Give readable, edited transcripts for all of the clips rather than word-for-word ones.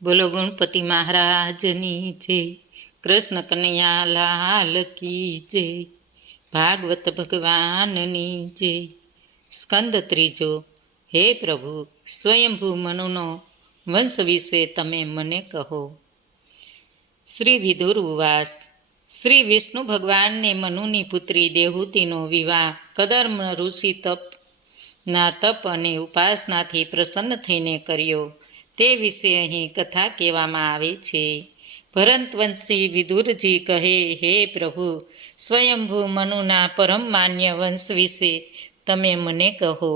બોલો ગણપતિ મહારાજની જય, કૃષ્ણ કનૈયા લાલ કી જય, ભાગવત ભગવાનની જય. સ્કંદ ત્રીજો. હે પ્રભુ, સ્વયંભૂ મનુનો વંશ વિશે તમે મને કહો. શ્રી વિદુર ઉવાસ. શ્રી વિષ્ણુ ભગવાનને મનુની પુત્રી દેહૂતિનો વિવાહ કદર્મ ઋષિ તપના તપ અને ઉપાસનાથી પ્રસન્ન થઈને કર્યો તે વિશે અહીં કથા કહેવામાં આવે છે. ભરતવંશી વિદુરજી કહે, હે પ્રભુ, સ્વયંભૂ મનુના પરમ માન્ય વંશ વિશે તમે મને કહો,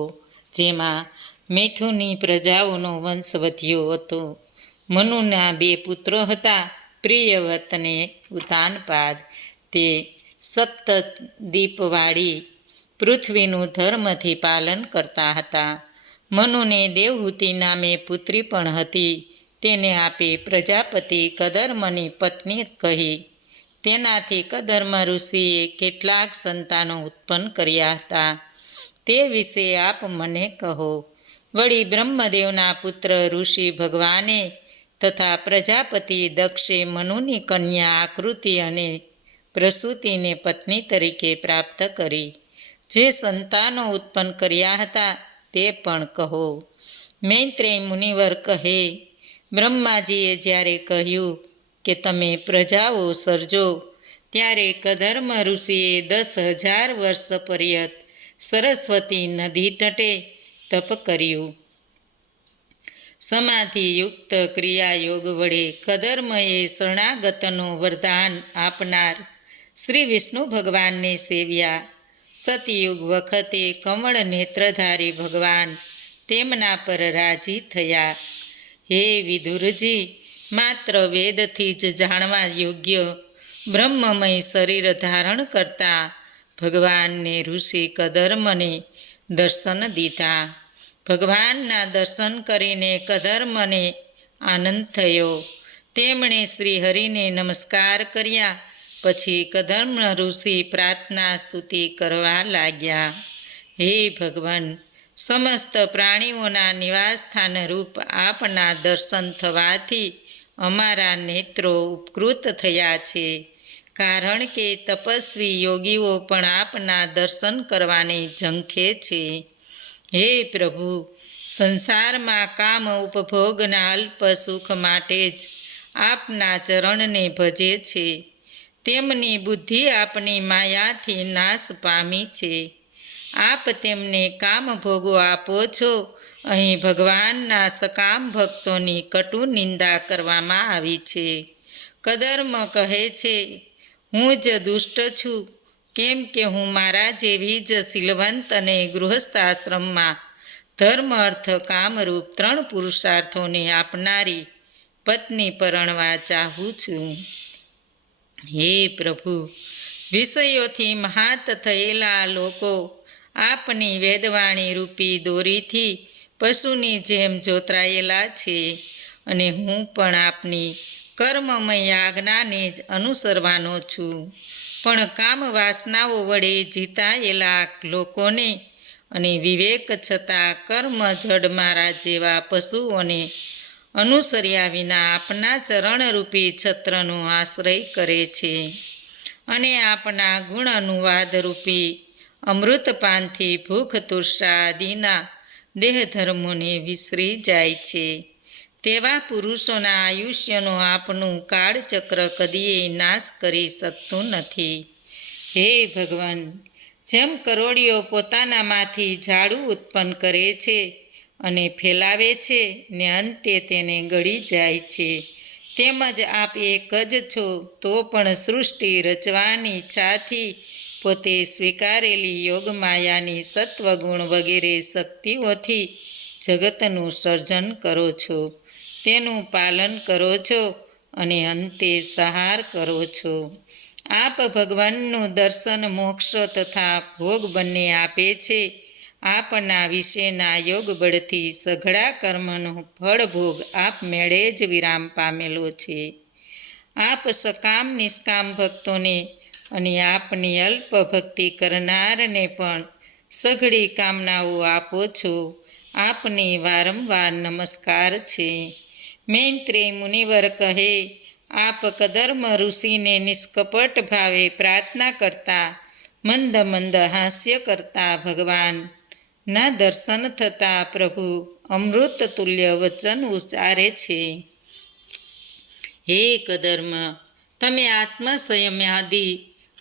જેમાં મૈથુની પ્રજાઓનો વંશ વધ્યો હતો. મનુના 2 પુત્રો હતા, પ્રિયવ્રત અને ઉતાનપાદ. તે સપ્તદીપવાળી પૃથ્વીનું ધર્મથી પાલન કરતા હતા. મનુને દેવહૂતિ નામે પુત્રી પણ હતી. તેને આપે પ્રજાપતિ કદર્મની પત્ની કહી. તેનાથી કદર્મ ઋષિએ કેટલાક સંતાનો ઉત્પન્ન કર્યા હતા તે વિશે આપ મને કહો. વળી બ્રહ્મદેવના પુત્ર ઋષિ ભગવાને તથા પ્રજાપતિ દક્ષે મનુની કન્યા આકૃતિ અને પ્રસૂતિને પત્ની તરીકે પ્રાપ્ત કરી. જે સંતાનો ઉત્પન્ન કર્યા હતા તે પણ કહો. મૈત્રેય મુનિવર કહે, બ્રહ્માજીએ જ્યારે કહ્યું કે તમે પ્રજાઓ સર્જો, ત્યારે કદર્મ ઋષિએ 10,000 વર્ષ પર્યંત સરસ્વતી નદી તટે તપ કર્યું. સમાધિયુક્ત ક્રિયાયોગ વડે કદર્મએ શરણાગતનો વરદાન આપનાર શ્રી વિષ્ણુ ભગવાનને સેવ્યા. સતયુગ વખતે કમળ નેત્રધારી ભગવાન તેમના પર રાજી થયા. હે વિદુરજી, માત્ર વેદથી જ જાણવા યોગ્ય બ્રહ્મમય શરીર ધારણ કરતા ભગવાનને ઋષિ કદર્મને દર્શન દીધા. ભગવાનના દર્શન કરીને કદર્મને આનંદ થયો. તેમણે શ્રી હરિને નમસ્કાર કર્યા. પછી કદર્મ ઋષિ પ્રાર્થના સ્તુતિ કરવા લાગ્યા. હે ભગવાન, સમસ્ત પ્રાણીઓના નિવાસસ્થાન રૂપ આપના દર્શન થવાથી અમારા નેત્રો ઉપકૃત થયા છે. કારણ કે તપસ્વી યોગીઓ પણ આપના દર્શન કરવાને ઝંખે છે. હે પ્રભુ, સંસારમાં કામ ઉપભોગના અલ્પ સુખ માટે જ આપના ચરણને ભજે છે. તેમની બુદ્ધિ આપની માયાથી નાશ પામી છે. આપ તેમને કામ ભોગો આપો છો. અહીં ભગવાનના સકામ ભક્તોની કટુ નિંદા કરવામાં આવી છે. કદર્મ કહે છે, હું જ દુષ્ટ છું, કેમ કે હું મારા જેવી જ શીલવંત અને ગૃહસ્થાશ્રમમાં ધર્મ અર્થ કામરૂપ 3 પુરુષાર્થોને આપનારી પત્ની પરણવા ચાહું છું. હે પ્રભુ, વિષયોથી મહાત થયેલા લોકો આપની વેદવાણી રૂપી દોરીથી પશુની જેમ જોતરાયેલા છે, અને હું પણ આપની કર્મમય આજ્ઞાને જ અનુસરવાનો છું. પણ કામ વાસનાઓ વડે જીતાયેલા લોકોને અને વિવેક છતાં કર્મ જડ મારા જેવા પશુઓને અનુસર્યા વિના આપના ચરણરૂપી છત્રનો આશ્રય કરે છે, અને આપના ગુણ અનુવાદરૂપી અમૃતપાનથી ભૂખ તૃષા આદિના દેહધર્મોને વિસરી જાય છે. તેવા પુરુષોના આયુષ્યનો આપનું કાળચક્ર કદીએ નાશ કરી શકતું નથી. હે ભગવાન, જેમ કરોળીઓ પોતાનામાંથી ઝાડુ ઉત્પન્ન કરે છે અને ફેલાવે છે ને અંતે તેને ગળી જાય છે, તેમજ આપ એક જ છો તો પણ સૃષ્ટિ રચવાની ઈચ્છાથી પોતે સ્વીકારેલી યોગમાયાની સત્વગુણ વગેરે શક્તિઓથી જગતનું સર્જન કરો છો, તેનું પાલન કરો છો અને અંતે સંહાર કરો છો. આપ ભગવાનનું દર્શન મોક્ષ તથા ભોગ બંને આપે છે. આપના વિશેના યોગ બળથી સઘળા કર્મનો ફળભોગ આપમેળે જ વિરામ પામેલો છે. આપ સકામ નિષ્કામ ભક્તોને અને આપની અલ્પ ભક્તિ કરનારને પણ સઘળી કામનાઓ આપો છો. આપને વારંવાર નમસ્કાર છે. મૈત્રેય મુનિવર કહે, આપ કદર્મ ઋષિને નિષ્કપટ ભાવે પ્રાર્થના કરતા, મંદ મંદ હાસ્ય કરતા ભગવાન ના દર્શન થતાં પ્રભુ અમૃત તુલ્ય વચન ઉચ્ચારે છે. હે કદર્મ, તમે આત્મસંયમાદિ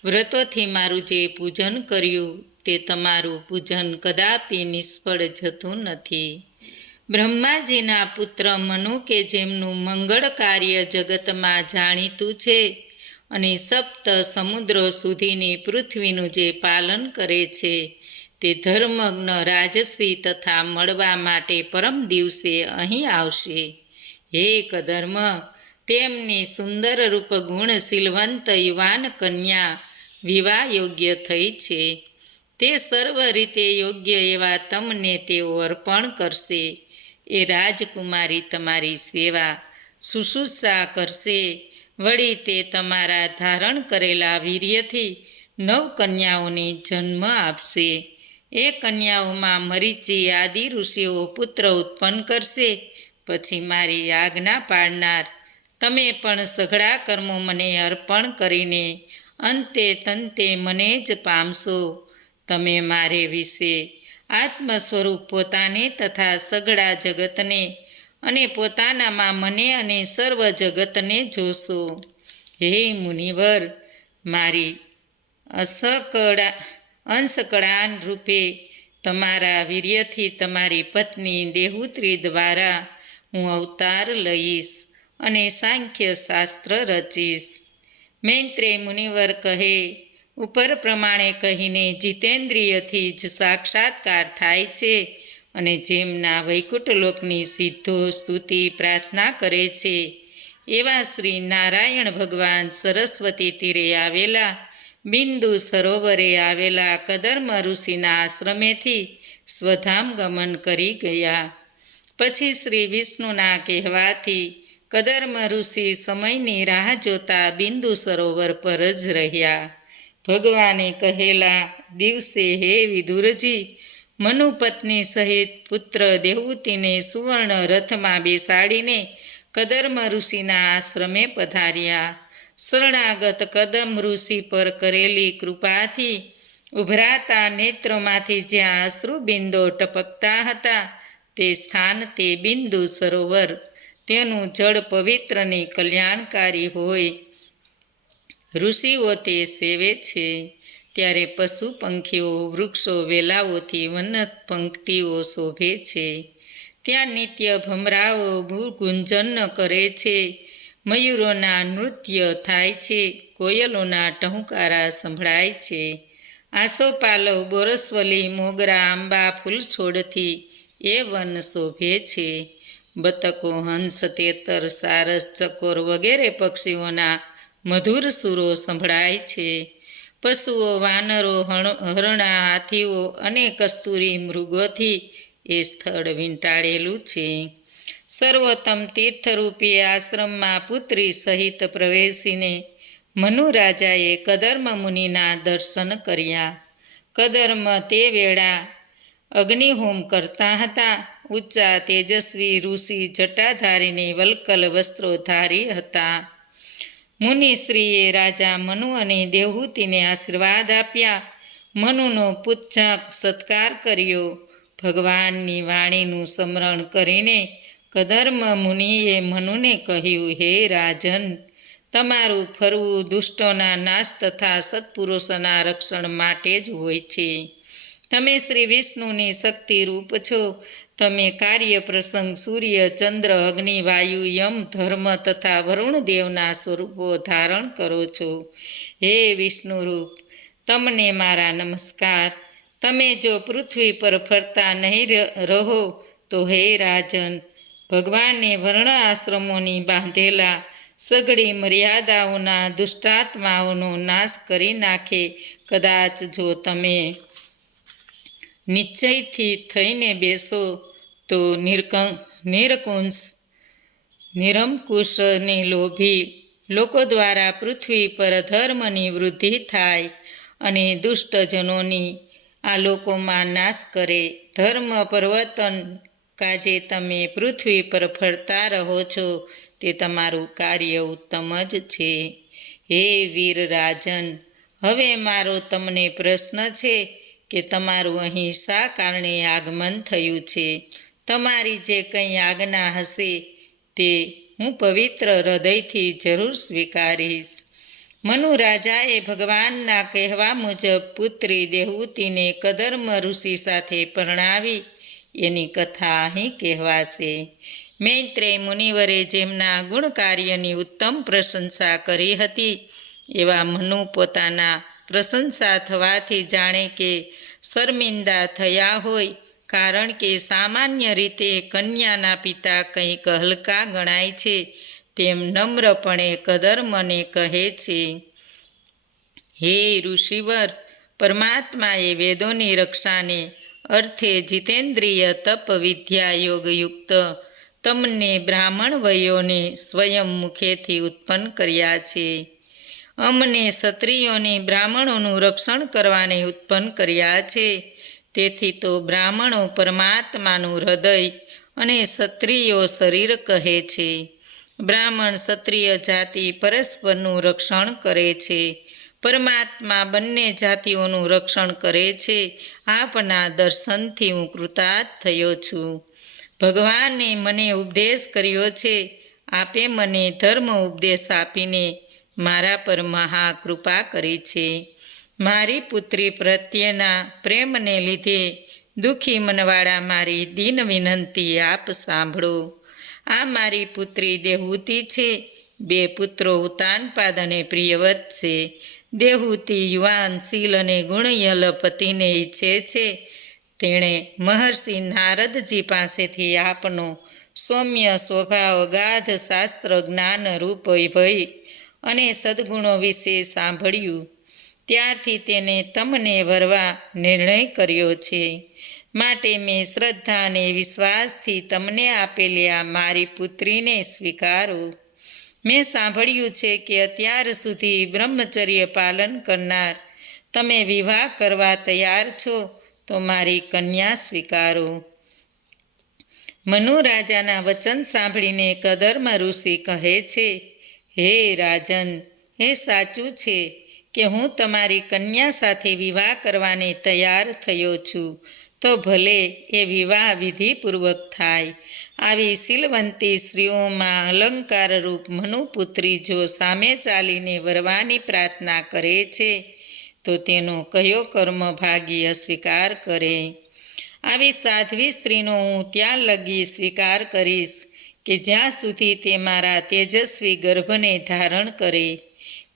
વ્રતોથી મારું જે પૂજન કર્યું તે તમારું પૂજન કદાપી નિષ્ફળ જતું નથી. બ્રહ્માજીના પુત્ર મનુ કે જેમનું મંગળ કાર્ય જગતમાં જાણીતું છે અને સપ્ત સમુદ્રો સુધીની પૃથ્વીનું જે પાલન કરે છે તે ધર્મજ્ઞ રાજસી તથા મળવા માટે પરમ દિવસે અહીં આવશે. હે કદર્મ, તેમની સુંદર રૂપ ગુણ શીલવંત યુવાન કન્યા વિવાહ યોગ્ય થઈ છે. તે સર્વ રીતે યોગ્ય એવા તમને તેઓ અર્પણ કરશે. એ રાજકુમારી તમારી સેવા શુશ્રૂષા કરશે. વળી તે તમારા ધારણ કરેલા વીર્યથી 9 કન્યાઓને જન્મ આપશે. એ કન્યાઓમાં મરીચી આદિ ઋષિઓ પુત્ર ઉત્પન્ન કરશે. પછી મારી આજ્ઞા પાળનાર તમે પણ સઘળા કર્મો મને અર્પણ કરીને અંતે તંતે મને જ પામશો. તમે મારે વિશે આત્મ સ્વરૂપ પોતાને તથા સઘળા જગતને અને પોતાનામાં મને અને સર્વ જગતને જોશો. હે મુનિવર, મારી અંશકળાન રૂપે તમારા વીર્યથી તમારી પત્ની દેહુત્રી દ્વારા હું અવતાર લઈશ અને સાંખ્ય શાસ્ત્ર રચીશ. મૈત્રેય મુનિવર કહે, ઉપર પ્રમાણે કહીને જીતેન્દ્રિયથી જ સાક્ષાત્કાર થાય છે અને જેમના વૈકુંઠ લોકની સિદ્ધો સ્તુતિ પ્રાર્થના કરે છે એવા શ્રી નારાયણ ભગવાન સરસ્વતી તીરે આવેલા બિંદુ સરોવરે આવેલા કદર્મ ઋષિના આશ્રમેથી સ્વધામ ગમન કરી ગયા. પછી શ્રી વિષ્ણુના કહેવાથી કદર્મ ઋષિ સમયની રાહ જોતા બિંદુ સરોવર પર જ રહ્યા. ભગવાને કહેલા દિવસે હે વિદુરજી, મનુપત્ની સહિત પુત્ર દેવહૂતિને સુવર્ણ રથમાં બેસાડીને કદર્મ ઋષિના આશ્રમે પધાર્યા. શરણાગત કદમ ઋષિ પર કરેલી કૃપાથી ઉભરાતા નેત્રોમાંથી જ્યાં અશ્રુબિંદો ટપકતા હતા તે સ્થાન તે બિંદુ સરોવર, તેનું જળ પવિત્ર ને કલ્યાણકારી હોય. ઋષિઓ તે સેવે છે. ત્યારે પશુ પંખીઓ વૃક્ષો વેલાઓથી વનત પંક્તિઓ શોભે છે. ત્યાં નિત્ય ભમરાઓ ગુંજન કરે છે. મયુરોના નૃત્ય થાય છે. કોયલોના ટહુકારા સંભળાય છે. આસોપાલવ બોરસવલી મોગરા આંબા ફૂલ છોડથી એ વન શોભે છે. બતકો હંસ તેતર સારસ ચકોર વગેરે પક્ષીઓના મધુર સુરો સંભળાય છે. પશુઓ વાનરો હરણા હાથીઓ અને કસ્તુરી મૃગોથી એ સ્થળ વીંટાળેલું છે. સર્વોત્તમ તીર્થરૂપી આશ્રમમાં પુત્રી સહિત પ્રવેશીને મનુ રાજાએ કદર્મ મુનિના દર્શન કર્યા. કદર્મ તે વેળા અગ્નિહોમ કરતા હતા. ઊંચા તેજસ્વી ઋષિ જટાધારીને વલ્કલ વસ્ત્રો ધારી હતા. મુનિશ્રીએ રાજા મનુ અને દેવહૂતિને આશીર્વાદ આપ્યા. મનુનો પૂજક સત્કાર કર્યો. ભગવાનની વાણીનું સ્મરણ કરીને કદર્મ મુનિએ મનુને કહ્યું, હે રાજન, તમારું ફરવું દુષ્ટોના નાશ તથા સત્પુરુષોના રક્ષણ માટે જ હોય છે. તમે શ્રી વિષ્ણુની શક્તિ રૂપ છો. તમે કાર્ય પ્રસંગ સૂર્ય ચંદ્ર અગ્નિ વાયુ યમ ધર્મ તથા વરુણદેવના સ્વરૂપો ધારણ કરો છો. હે વિષ્ણુરૂપ, તમને મારા નમસ્કાર. તમે જો પૃથ્વી પર ફરતા નહીં રહો તો હે રાજન, ભગવાને વર્ણ આશ્રમોની બાંધેલા સઘળી મર્યાદાઓના દુષ્ટાત્માઓનો નાશ કરી નાખે. કદાચ જો તમે નિશ્ચયથી થઈને બેસો તો નિરંકુશ ને લોભી લોકો દ્વારા પૃથ્વી પર ધર્મની વૃદ્ધિ થાય અને દુષ્ટજનોની આ લોકોમાં નાશ કરે. ધર્મ પરિવર્તન કાજે તમે પૃથ્વી પર ફરતા રહો છો તે તમારું કાર્ય ઉત્તમ જ છે. હે વીર રાજન, હવે મારો તમને પ્રશ્ન છે કે તમારું અહીં શા કારણે આગમન થયું છે? તમારી જે કંઈ આજ્ઞા હશે તે હું પવિત્ર હૃદયથી જરૂર સ્વીકારીશ. મનુ રાજાએ ભગવાનના કહેવા મુજબ પુત્રી દેવહૂતિને કદર્મ ઋષિ સાથે પરણાવી એની કથા અહીં કહેવાશે. મૈત્રેય મુનિવરે જેમના ગુણ કાર્યની ઉત્તમ પ્રશંસા કરી હતી એવા મનુ પોતાના પ્રશંસા થવાથી જાણે કે શર્મિંદા થયા હોય, કારણ કે સામાન્ય રીતે કન્યાના પિતા કંઈક હલકા ગણાય છે તેમ નમ્રપણે કદર્મને કહે છે, હે ઋષિવર, પરમાત્માએ વેદોની રક્ષાને અર્થે જીતેન્દ્રિય તપ વિદ્યા યોગયુક્ત તમને બ્રાહ્મણ વયોને સ્વયં મુખેથી ઉત્પન્ન કર્યા છે. અમને ક્ષત્રિયોને બ્રાહ્મણોનું રક્ષણ કરવાને ઉત્પન્ન કર્યા છે. તેથી તો બ્રાહ્મણો પરમાત્માનું હૃદય અને ક્ષત્રિયો શરીર કહે છે. બ્રાહ્મણ ક્ષત્રિય જાતિ પરસ્પરનું રક્ષણ કરે છે. પરમાત્મા બંને જાતિઓનું રક્ષણ કરે છે. આપના દર્શનથી હું કૃતાર્થ થયો છું. ભગવાને મને ઉપદેશ કર્યો છે. આપે મને ધર્મ ઉપદેશ આપીને મારા પર મહાકૃપા કરી છે. મારી પુત્રી પ્રત્યેના પ્રેમને લીધે દુઃખી મનવાળા મારી દીન વિનંતી આપ સાંભળો. આ મારી પુત્રી દેવહૂતિ છે. 2 પુત્રો ઉતાનપાદ અને પ્રિયવત છે. દેવહૂતિ યુવાન, શીલ અને ગુણયલ પતિને ઈચ્છે છે. તેણે મહર્ષિ નારદજી પાસેથી આપનો સૌમ્ય સ્વભાવ, ગાઢ શાસ્ત્ર જ્ઞાન રૂપ ભય અને સદ્ગુણો વિશે સાંભળ્યું. ત્યારથી તેને તમને વરવા નિર્ણય કર્યો છે. માટે મેં શ્રદ્ધા અને વિશ્વાસથી તમને આપેલી આ મારી પુત્રીને સ્વીકારો. મેં સાંભળ્યું છે કે અત્યાર સુધી બ્રહ્મચર્ય પાલન કરનાર તમે વિવાહ કરવા તૈયાર છો, તો મારી કન્યા સ્વીકારો. મનુ રાજાના વચન સાંભળીને કદર્મ ઋષિ કહે છે, હે રાજન, એ સાચું છે કે હું તમારી કન્યા સાથે વિવાહ કરવાને તૈયાર થયો છું. તો ભલે એ વિવાહ વિધિપૂર્વક થાય. આવી શીલવંતી સ્ત્રીઓમાં અલંકારરૂપ મનુપુત્રી જો સામે ચાલીને વરવાની પ્રાર્થના કરે છે તો તેનો કયો કર્મ ભાગી અસ્વીકાર કરે? આવી સાધ્વી સ્ત્રીનો હું ત્યાં લગી સ્વીકાર કરીશ કે જ્યાં સુધી તે મારા તેજસ્વી ગર્ભને ધારણ કરે.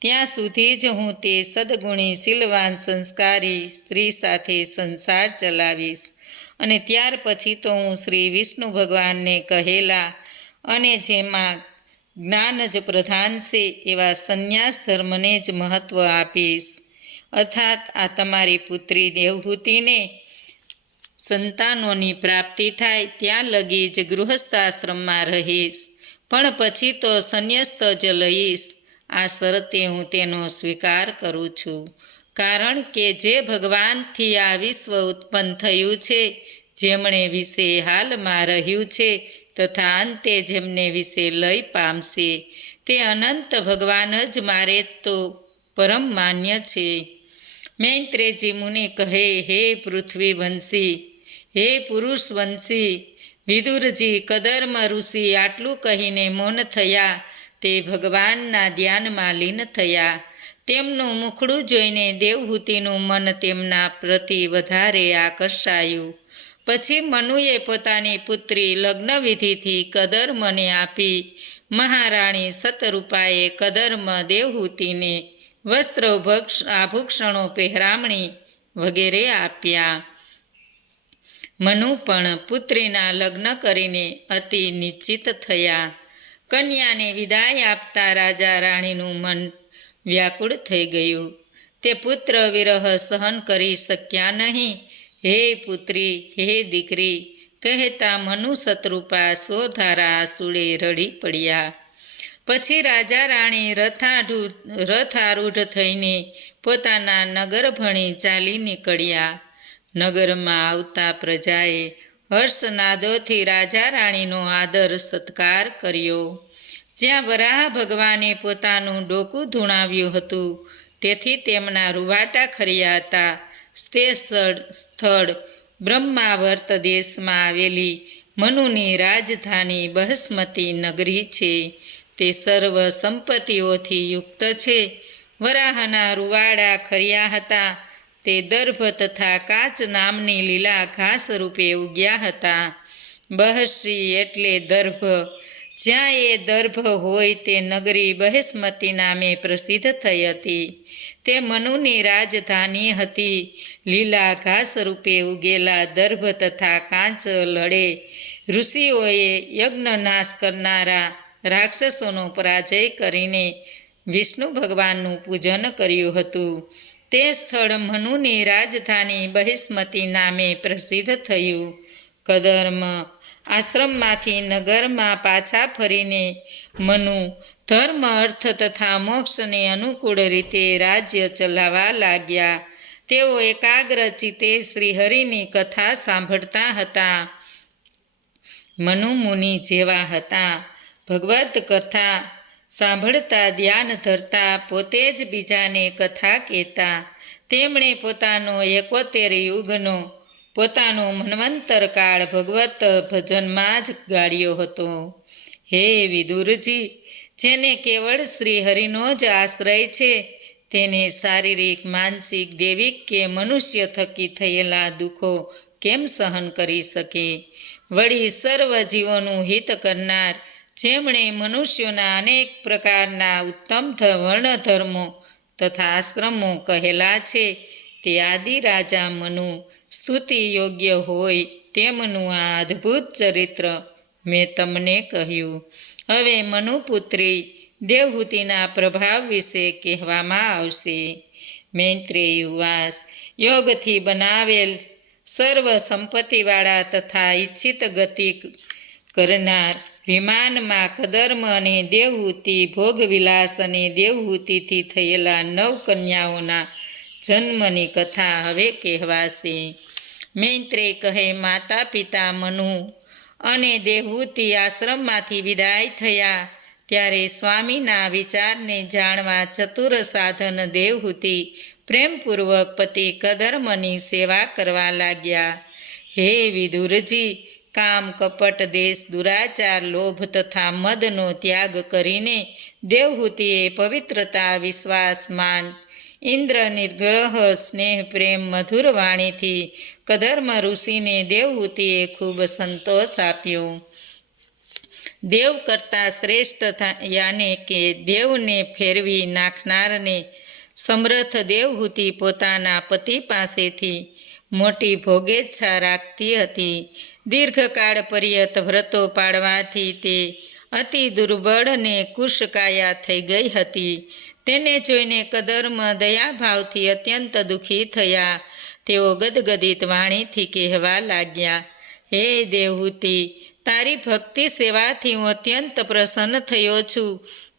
ત્યાં સુધી જ હું તે સદગુણી, શીલવાન, સંસ્કારી સ્ત્રી સાથે સંસાર ચલાવીશ. અને ત્યાર પછી તો હું શ્રી વિષ્ણુ ભગવાનને કહેલા અને જેમાં જ્ઞાન જ પ્રધાન છે એવા સંન્યાસ ધર્મને જ મહત્ત્વ આપીશ. અર્થાત આ તમારી પુત્રી દેવહૂતિને સંતાનોની પ્રાપ્તિ થાય ત્યાં લગી જ ગૃહસ્થાશ્રમમાં રહીશ, પણ પછી તો સંન્યસ્ત જ લઈશ. આ શરતે હું તેનો સ્વીકાર કરું છું. કારણ કે જે ભગવાનથી આ વિશ્વ ઉત્પન્ન થયું છે, જેમણે વિશે હાલમાં રહ્યું છે તથા અંતે જેમને વિશે લય પામશે, તે અનંત ભગવાન જ મારે તો પરમ માન્ય છે. મૈત્રેયજી મુનિ કહે, હે પૃથ્વી વંશી, હે પુરુષ વંશી વિદુરજી, કદર્મ ઋષિ આટલું કહીને મૌન થયા. તે ભગવાનના ધ્યાનમાં લીન થયા. તેમનું મુખડું જોઈને દેવહૂતિનું મન તેમના પ્રતિ વધારે આકર્ષાયું. પછી મનુએ પોતાની પુત્રી લગ્નવિધિથી કદર્મને આપી. મહારાણી શતરૂપાએ કદર્મ દેવહૂતિને વસ્ત્રો, આભૂષણો, પહેરામણી વગેરે આપ્યા. મનુ પણ પુત્રીના લગ્ન કરીને અતિ નિશ્ચિત થયા. કન્યાને વિદાય આપતા રાજા રાણીનું મન વ્યાકુળ થઈ ગયું. તે પુત્ર વિરહ સહન કરી શક્યા નહીં. હે પુત્રી, હે દીકરી કહેતા મનુ શતરૂપા સોધારા આંસુડે રડી પડ્યા. પછી રાજા રાણી રથારૂઢ થઈને પોતાના નગર ભણી ચાલી નીકળ્યા. નગરમાં આવતા પ્રજાએ હર્ષનાદોથી રાજા રાણીનો આદર સત્કાર કર્યો. જ્યાં વરાહ ભગવાને પોતાનું ડોકું ધૂણાવ્યું હતું તેથી તેમના રૂવાટા ખર્યા હતા. તે સ્થળ બ્રહ્માવર્ત દેશમાં આવેલી મનુની રાજધાની બહસ્મતી નગરી છે. તે સર્વ સંપત્તિઓથી યુક્ત છે. વરાહના રૂવાડા ખર્યા હતા. તે દર્ભ તથા કાચ નામની લીલા ઘાસ રૂપે ઉગ્યા હતા. બહસ્રી એટલે દર્ભ. જ્યાં એ દર્ભ હોય તે નગરી બહસ્મતી નામે પ્રસિદ્ધ થઈ હતી. તે મનુની રાજધાની હતી. લીલા ઘાસ રૂપે ઉગેલા દર્ભ તથા કાચ લડે ઋષિઓએ યજ્ઞ નાશ કરનારા રાક્ષસોનો પરાજય કરીને વિષ્ણુ ભગવાનનું પૂજન કર્યું હતું. તે સ્થળ મનુની રાજધાની બહિસ્મતી નામે પ્રસિદ્ધ થયું. કદર્મ આશ્રમમાંથી નગરમાં પાછા ફરીને મનુ ધર્મ અર્થ તથા મોક્ષને અનુકૂળ રીતે રાજ્ય ચલાવવા લાગ્યા. તેઓ એકાગ્ર ચિત્તે શ્રીહરિની કથા સાંભળતા હતા. મનુ મુનિ જેવા હતા. ભગવત કથા સાંભળતા, ધ્યાન ધરતા, પોતે જ બીજાને કથા કહેતા. તેમણે પોતાનો 71 યુગનો પોતાનો મન્વંતરકાળ ભગવત ભજનમાં જ ગાળ્યો હતો. હે વિદુરજી, જેને કેવળ શ્રીહરિનો જ આશ્રય છે તેને શારીરિક, માનસિક, દૈવિક કે મનુષ્ય થકી થયેલા દુઃખો કેમ સહન કરી શકે? વળી સર્વ જીવોનું હિત કરનાર, જેમણે મનુષ્યોના અનેક પ્રકારના ઉત્તમ વર્ણધર્મો તથા આશ્રમો કહેલા છે, તે આદિ રાજા મનુ સ્તુતિ યોગ્ય હોય તેમનું આ અદ્ભુત ચરિત્ર મેં તમને કહ્યું. હવે મનુપુત્રી દેવહૂતિના પ્રભાવ વિશે કહેવામાં આવશે. મૈત્રેય ઉવાસ. યોગથી બનાવેલ સર્વ સંપત્તિવાળા તથા ઈચ્છિત ગતિ કરનાર વિમાનમાં કદર્મ અને દેવહૂતિ ભોગવિલાસ અને દેવહૂતિથી થયેલા 9 કન્યાઓના જન્મની કથા હવે કહેવાશે. મૈત્રેય કહે, માતા પિતા મનુ અને દેવહૂતિ આશ્રમમાંથી વિદાય થયા ત્યારે સ્વામીના વિચારને જાણવા ચતુર સાધન દેવહૂતિ પ્રેમપૂર્વક પતિ કદર્મની સેવા કરવા લાગ્યા. હે વિદુરજી, કામ, કપટ, દેશ, દુરાચાર, લોભ તથા મદનો ત્યાગ કરીને દેવહૂતિએ પવિત્રતા, વિશ્વાસ, માન, ઇન્દ્ર નિગ્રહ, સ્નેહ, પ્રેમ, મધુર વાણીથી કદર્મ ઋષિને દેવહૂતિએ ખૂબ સંતોષ આપ્યો. દેવ કરતાં શ્રેષ્ઠ યાને કે દેવને ફેરવી નાખનારને સમર્થ દેવહૂતિ પોતાના પતિ પાસેથી મોટી ભોગેચ્છા રાખતી હતી. દીર્ઘકાળ પર્યંત વ્રતો પાળવાથી તે અતિ દુર્બળ અને કુશકાયા થઈ ગઈ હતી. તેને જોઈને કદર્મ દયાભાવથી અત્યંત દુઃખી થયા. તેઓ ગદગદિત વાણીથી કહેવા લાગ્યા, હે દેવહૂતિ, તારી ભક્તિ સેવાથી હું અત્યંત પ્રસન્ન થયો છું.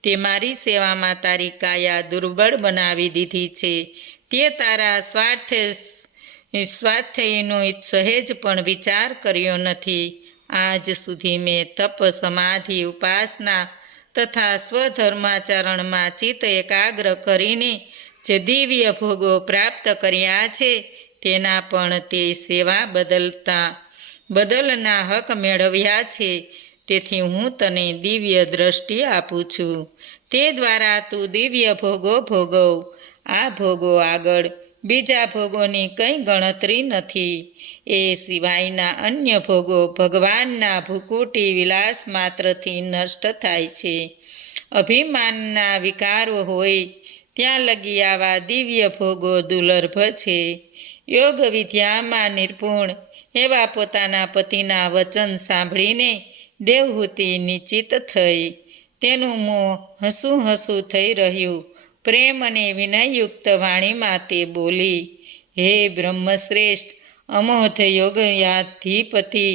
તે મારી સેવામાં તારી કાયા દુર્બળ બનાવી દીધી છે. તે તારા સ્વાસ્થ્યનો સહેજ પણ વિચાર કર્યો નથી. આજ સુધી મેં તપ, સમાધિ, ઉપાસના તથા સ્વધર્માચરણમાં ચિત્ત એકાગ્ર કરીને જે દિવ્ય ભોગો પ્રાપ્ત કર્યા છે તેના પણ તે સેવા બદલના હક મેળવ્યા છે. તેથી હું તને દિવ્ય દ્રષ્ટિ આપું છું. તે દ્વારા તું દિવ્ય ભોગો ભોગવ. આ ભોગો આગળ બીજા ભોગોની કંઈ ગણતરી નથી. એ સિવાયના અન્ય ભોગો ભગવાનના ભૂકુટી વિલાસ માત્રથી નષ્ટ થાય છે. અભિમાનના વિકારો હોય ત્યાં લગી આવા દિવ્ય ભોગો દુર્લભ છે. યોગ વિદ્યામાં નિપુણ એવા પોતાના પતિના વચન સાંભળીને દેવહૂતિ નિશ્ચિત થઈ. તેનું મોં હસું હસું થઈ રહ્યું. પ્રેમ અને વિનયયુક્ત વાણીમાં તે બોલી, હે બ્રહ્મશ્રેષ્ઠ, અમોઘ યોગયાધિપતિ,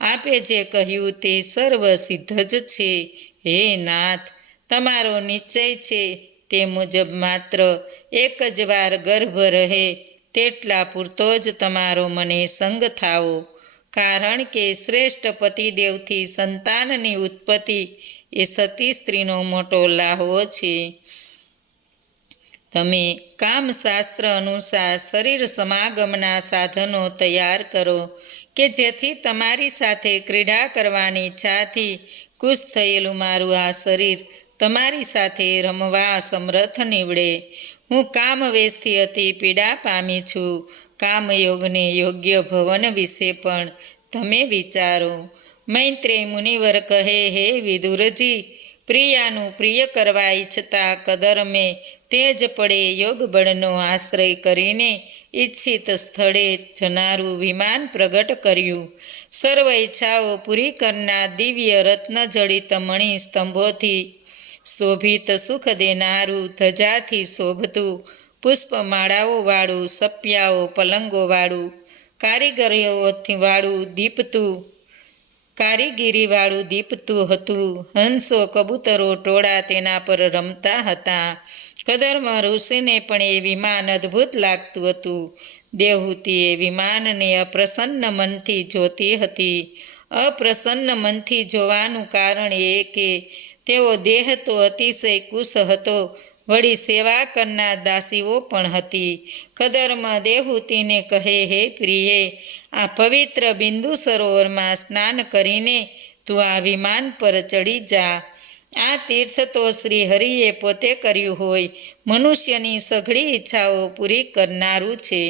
આપે જે કહ્યું તે સર્વ સિદ્ધ જ છે. હે નાથ, તમારો નિશ્ચય છે તે મુજબ માત્ર એક જ વાર ગર્ભ રહે તેટલા પૂરતો જ તમારો મને સંગ થાવો. કારણ કે શ્રેષ્ઠ પતિદેવથી સંતાનની ઉત્પત્તિ એ સતી સ્ત્રીનો મોટો લાહવો છે. તમે કામશાસ્ત્ર અનુસાર શરીર સમાગમના સાધનો તૈયાર કરો કે જેથી તમારી સાથે ક્રીડા કરવાની ઈચ્છાથી ખુશ થયેલું મારું આ શરીર તમારી સાથે રમવા સમર્થ નીવડે. હું કામવેશથી અતિ પીડા પામી છું. કામયોગને યોગ્ય ભવન વિશે પણ તમે વિચારો. મૈત્રેય મુનિવર કહે, હે વિદુરજી, પ્રિયાનું પ્રિય કરવા ઈચ્છતા કદર્મે તે જ પડે યોગ બળનો આશ્રય કરીને ઈચ્છિત સ્થળે જનારું વિમાન પ્રગટ કર્યું. સર્વ ઈચ્છાઓ પૂરી કરનાર દિવ્ય રત્નજડિત મણિ સ્તંભોથી શોભિત સુખ દેનારું, ધજાથી શોભતું, પુષ્પમાળાઓવાળું, સપ્યાઓ પલંગોવાળું, કારીગરીવાળું દીપતું હતું. હંસો કબૂતરો ટોળા તેના પર રમતા હતા. કદર્મ ઋષિને પણ એ વિમાન અદ્ભુત લાગતું હતું. દેવહૂતિ એ વિમાનને અપ્રસન્ન મનથી જોતી હતી. અપ્રસન્ન મનથી જોવાનું કારણ એ કે તેઓ દેહ તો અતિશય કુશ હતો, વળી સેવા કરનાર દાસીઓ પણ હતી. કદર્મ દેવહૂતિને કહે, હે પ્રિયે, આ પવિત્ર બિંદુ સરોવરમાં સ્નાન કરીને તું આ વિમાન પર ચડી જા. આ તીર્થ તો શ્રી હરિએ પોતે કર્યું હોય, મનુષ્યની સઘળી ઈચ્છાઓ પૂરી કરનારું છે.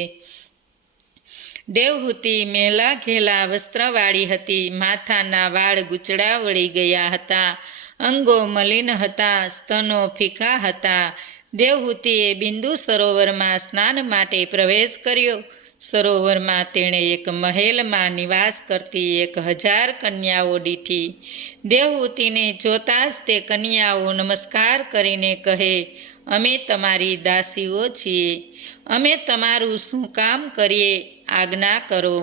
દેવહૂતિ મેલા ઘેલા વસ્ત્રવાળી હતી. માથાના વાળ ગૂંચળા વળી ગયા હતા. અંગો મલિન હતા. સ્તનો ફીકા હતા. દેવહૂતિએ બિંદુ સરોવરમાં સ્નાન માટે પ્રવેશ કર્યો. સરોવરમાં તેણે એક મહેલમાં નિવાસ કરતી 1000 કન્યાઓ દીઠી. દેવહૂતિને જોતાં જ તે કન્યાઓ નમસ્કાર કરીને કહે, અમે તમારી દાસીઓ છીએ. અમે તમારું શું કામ કરીએ, આજ્ઞા કરો.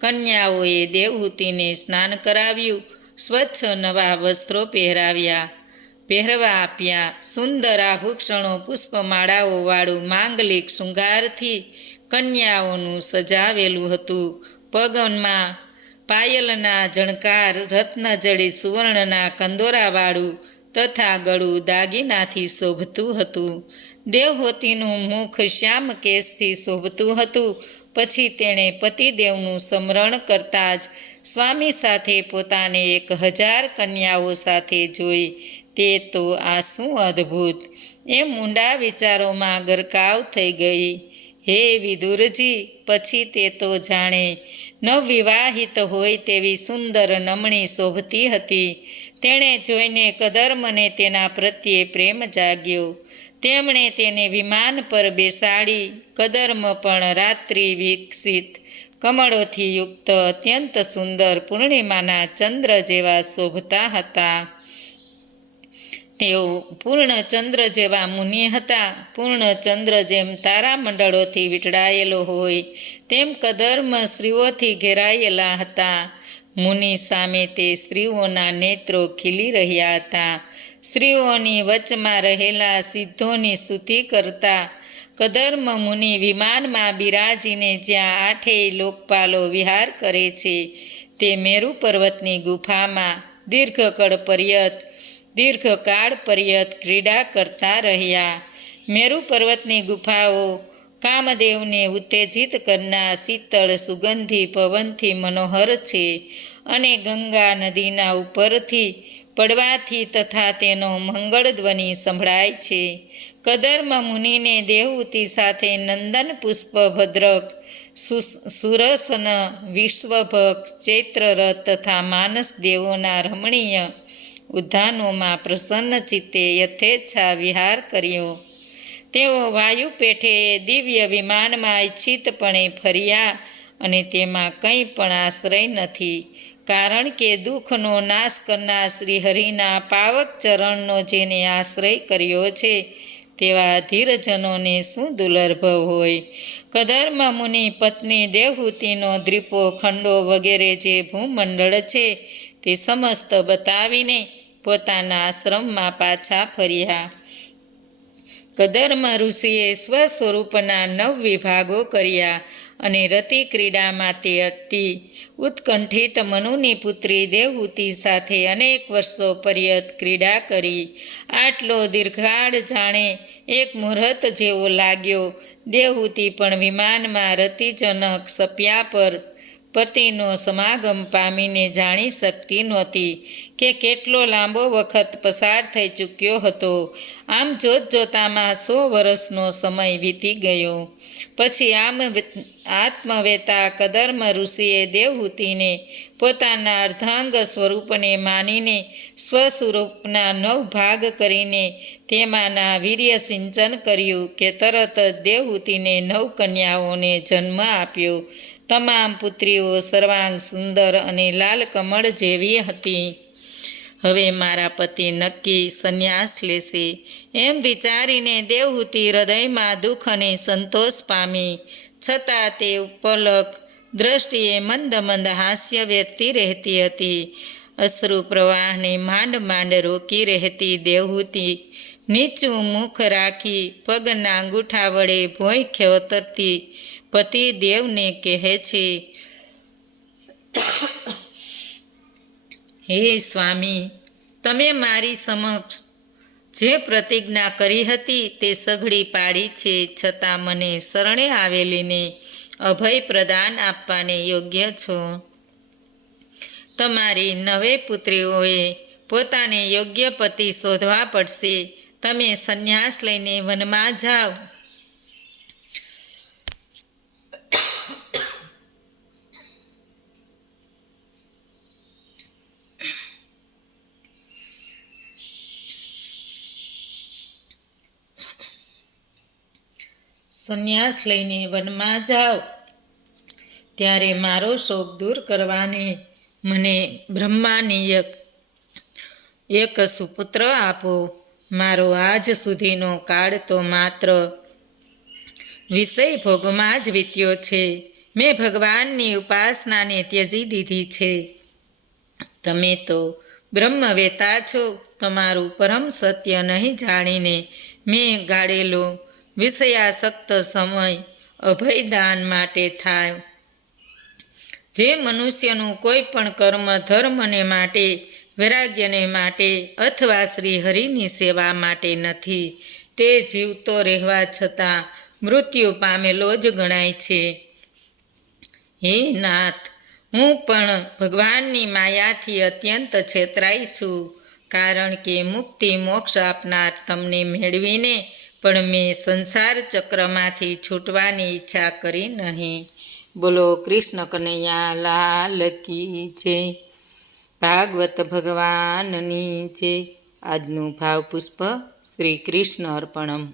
કન્યાઓએ દેવહૂતિને સ્નાન કરાવ્યું, સ્વચ્છ નવા વસ્ત્રો પહેરવા આપ્યા. સુંદર આભૂષણો, પુષ્પમાળાઓવાળું માંગલિક શૃંગારથી કન્યાઓનું સજાવેલું હતું. પગમાં પાયલના જણકાર, રત્નજડિત સુવર્ણના કંદોરાવાળું તથા ગળું દાગીનાથી શોભતું હતું. દેવહૂતિનું મુખ શ્યામ કેશથી શોભતું હતું. પછી તેણે પતિદેવનું સ્મરણ કરતાં જ સ્વામી સાથે પોતાને 1000 કન્યાઓ સાથે જોઈ. તે તો આ શું અદ્ભુત! એમ ઊંડા વિચારોમાં ગરકાવ થઈ ગઈ. હે વિદુરજી, પછી તે તો જાણે નવવિવાહિત હોય તેવી સુંદર નમણી શોભતી હતી. તેણે જોઈને કદર્મને તેના પ્રત્યે પ્રેમ જાગ્યો. તેમણે તેને વિમાન પર બેસાડી. કદર્મ પણ રાત્રિ વિકસિત કમળોથી યુક્ત અત્યંત સુંદર પૂર્ણિમાના ચંદ્ર જેવા શોભતા હતા. તેઓ પૂર્ણ ચંદ્ર જેવા મુનિ હતા. પૂર્ણ ચંદ્ર જેમ તારામંડળોથી વીંટળાયેલો હોય તેમ કદર્મ સ્ત્રીઓથી ઘેરાયેલા હતા. મુનિ સામે તે સ્ત્રીઓના નેત્રો ખીલી રહ્યા હતા. સ્ત્રીઓની વચમાં રહેલા સિદ્ધોની સ્તુતિ કરતા કદર્મ મુનિ વિમાનમાં બિરાજીને જ્યાં 8 લોકપાલો વિહાર કરે છે તે મેરુ પર્વતની ગુફામાં દીર્ઘકાળ પર્યત ક્રીડા કરતા રહ્યા. મેરુ પર્વતની ગુફાઓ કામદેવને ઉત્તેજિત કરનાર શીતળ સુગંધી પવનથી મનોહર છે અને ગંગા નદીના ઉપરથી પડવાથી તથા તેનો મંગળ ધ્વનિ સંભળાય છે. કદર્મ મુનિને દેવહૂતિ સાથે નંદન પુષ્પ ભદ્રક, સુરસન, વિશ્વભક, ચૈત્રરથ તથા માનસ દેવોના રમણીય ઉદ્યાનોમાં પ્રસન્ન ચિત્તે યથેચ્છા વિહાર કર્યો. તેઓ વાયુપેઠે દિવ્ય વિમાનમાં ઈચ્છિતપણે ફર્યા અને તેમાં કંઈ પણ આશ્રય નથી. કારણ કે દુઃખનો નાશ કરનાર શ્રીહરિના પાવક ચરણનો જેને આશ્રય કર્યો છે તેવા ધીરજનોને શું દુર્લભ હોય. કદર્મ મુનિ પત્ની દેવહૂતિનો દ્વીપો, ખંડો વગેરે જે ભૂમંડળ છે તે સમસ્ત બતાવીને પોતાના આશ્રમમાં પાછા ફર્યા. કદર્મ ઋષિએ સ્વસ્વરૂપના 9 વિભાગો કર્યા અને રતિ ક્રીડામાં તે અતિ ઉત્કંઠિત મનુની પુત્રી દેવહૂતિ સાથે અનેક વર્ષો પર્યંત ક્રીડા કરી. આટલો દીર્ઘકાળ જાણે એક મુહૂર્ત જેવો લાગ્યો. દેવહૂતિ પણ વિમાનમાં રતિજનક શપ્યા પર પતિનો સમાગમ પામીને જાણી શકતી નહોતી કે કેટલો લાંબો વખત પસાર થઈ ચૂક્યો હતો. આમ જોતજોતામાં 100 વર્ષનો સમય વીતી ગયો. પછી આત્મવેતા કદર્મ ઋષિએ દેવહૂતિને પોતાના અર્ધાંગ સ્વરૂપને માનીને સ્વસ્વરૂપના 9 ભાગ કરીને તેમાંના વીર્ય સિંચન કર્યું કે તરત જ દેવહૂતિને 9 કન્યાઓને જન્મ આપ્યો. તમામ પુત્રીઓ સર્વાંગ સુંદર અને લાલ કમળ જેવી હતી. હવે મારા પતિ નક્કી સંન્યાસ લેશે એમ વિચારીને દેવહૂતિ હૃદયમાં દુઃખ અને સંતોષ પામી. છતાં તે પલક દ્રષ્ટિએ મંદ મંદ હાસ્ય વેરતી રહેતી હતી. અશ્રુ પ્રવાહને માંડ માંડ રોકી રહેતી દેવહૂતિ નીચું મુખ રાખી પગના અંગૂઠા વડે ભોંય ખેતરતી પતિ દેવને કહે છે, હે સ્વામી, તમે મારી સમક્ષ જે પ્રતિજ્ઞા કરી હતી તે સઘળી પાડી છે. છતાં મને શરણે આવેલીને અભય પ્રદાન આપવાને યોગ્ય છો. તમારી 9 પુત્રીઓએ પોતાને યોગ્ય પતિ શોધવા પડશે. તમે સંન્યાસ લઈને વનમાં જાઓ. સંન્યાસ લઈને વનમાં જાઓ. ત્યારે મારો શોક દૂર કરવાને મને બ્રહ્માની એક સુપુત્ર આપો. મારો આજ સુધીનો કાળ તો માત્ર વિષય ભોગમાં જ વીત્યો છે. મેં ભગવાનની ઉપાસનાને ત્યજી દીધી છે. તમે તો બ્રહ્મવેતા છો. તમારું પરમ સત્ય નહીં જાણીને મેં ગાળેલો વિષયાસક્ત સમય અભયદાન માટે થાય. જે મનુષ્યનું કોઈ પણ કર્મ ધર્મને માટે, વૈરાગ્યને માટે અથવા શ્રી હરિની સેવા માટે નથી, તે જીવતો રહેવા છતાં મૃત્યુ પામેલો જ ગણાય છે. હે નાથ, હું પણ ભગવાનની માયાથી અત્યંત છેતરાઈ છું. કારણ કે મુક્તિ મોક્ષ આપનાર તમને મેળવીને પણ મેં સંસાર ચક્રમાંથી છૂટવાની ઈચ્છા કરી નહીં. બોલો કૃષ્ણ કનૈયા લાલ કી જય. ભાગવત ભગવાનની જય. આજનું ભાવપુષ્પ શ્રી કૃષ્ણ અર્પણમ.